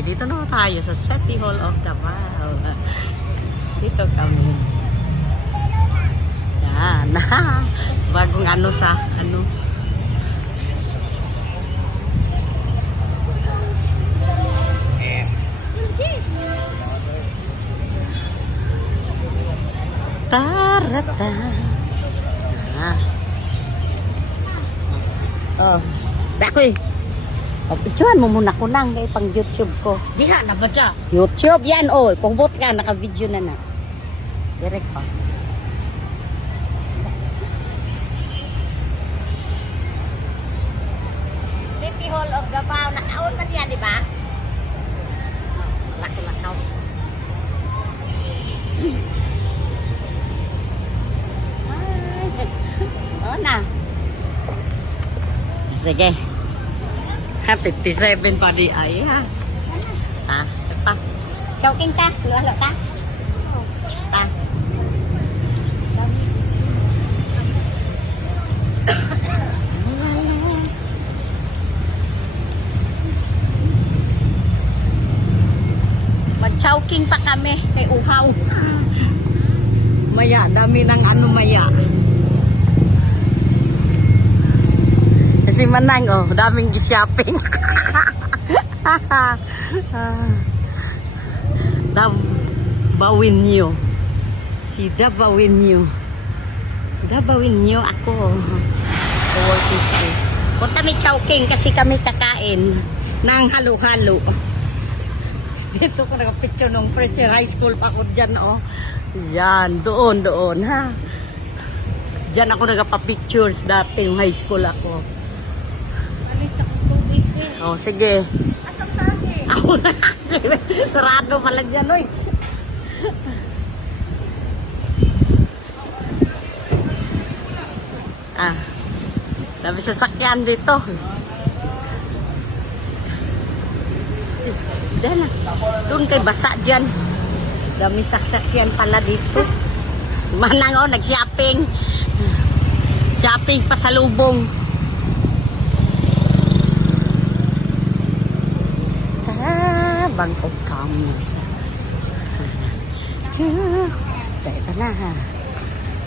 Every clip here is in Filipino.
Ay, dito na tayo sa City Hall of Davao. Dito kami. Yan. Bagong ano sa ano. Tarata. Oh, bakoy. O, picturean mo muna ko nang kay pang YouTube ko. Diha na ba siya? YouTube yan, oh. Pumubot ka, naka-video na na. Direct pa. City Hall of Davao. Nakaon na diyan, di ba? Lakaw-lakaw. Oh na. Sige. Ha, 57 pa di ay ha. Ha, pa. Choking ka, lalo ka. Ta. Mag-choking pa kami kay uhaw. Maya, dami ng ano maya. Kasi manang, oh, daming gi-shopping. Dabawin nyo. Si Dabawin nyo. Dabawin nyo ako. The working space. Punta may chowking kasi kami kakain ng halo-halo. Dito ko naka-picture nung first year high school pa ako dyan, oh. Yan, doon, ha. Dyan ako nagpa-pictures dati yung high school ako. Oh, sige. Ako na. Sarado pala dyan, oy. Ah. Dami sasakyan dito. Diyan na. Doon kay basa dyan. Dami sasakyan pala dito. Manang, oh, nag-shopping. Shopping pa sa lubong. Bank of Commerce. Ito na ha.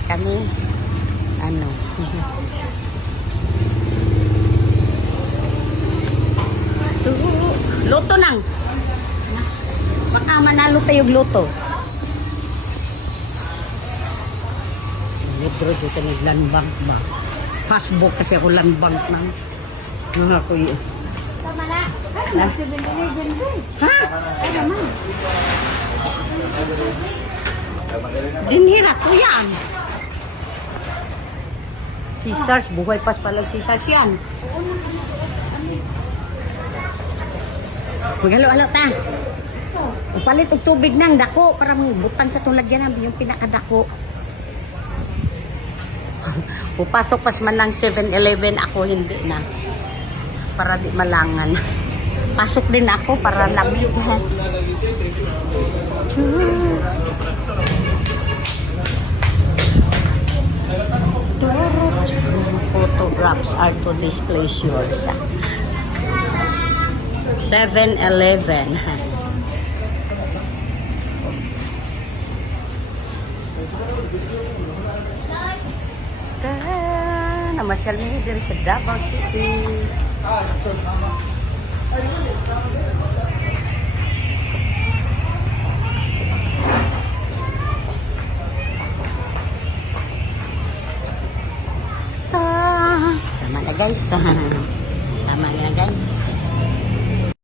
Kami, ano, luto nang. Baka manalo tayong luto. Libro dito naglandbank ba? Passbook kasi ako landbank nang. Yung ako yun. Tama na. Ha? Ay naman. Dinhira to yan. Caesars, buhay pas pala Caesars yan. Magalo-alo ta. Upalit og tubig nang dako para butang sa itong lagyan yung pinakadako. Pupasok pas man lang 7-Eleven ako hindi na. Para di malangan. Pasok din ako para lamig ha. Photographs are to display yours. 7-Eleven. Namasyal niyo din sa Davao City. Tama na guys. Tama na guys.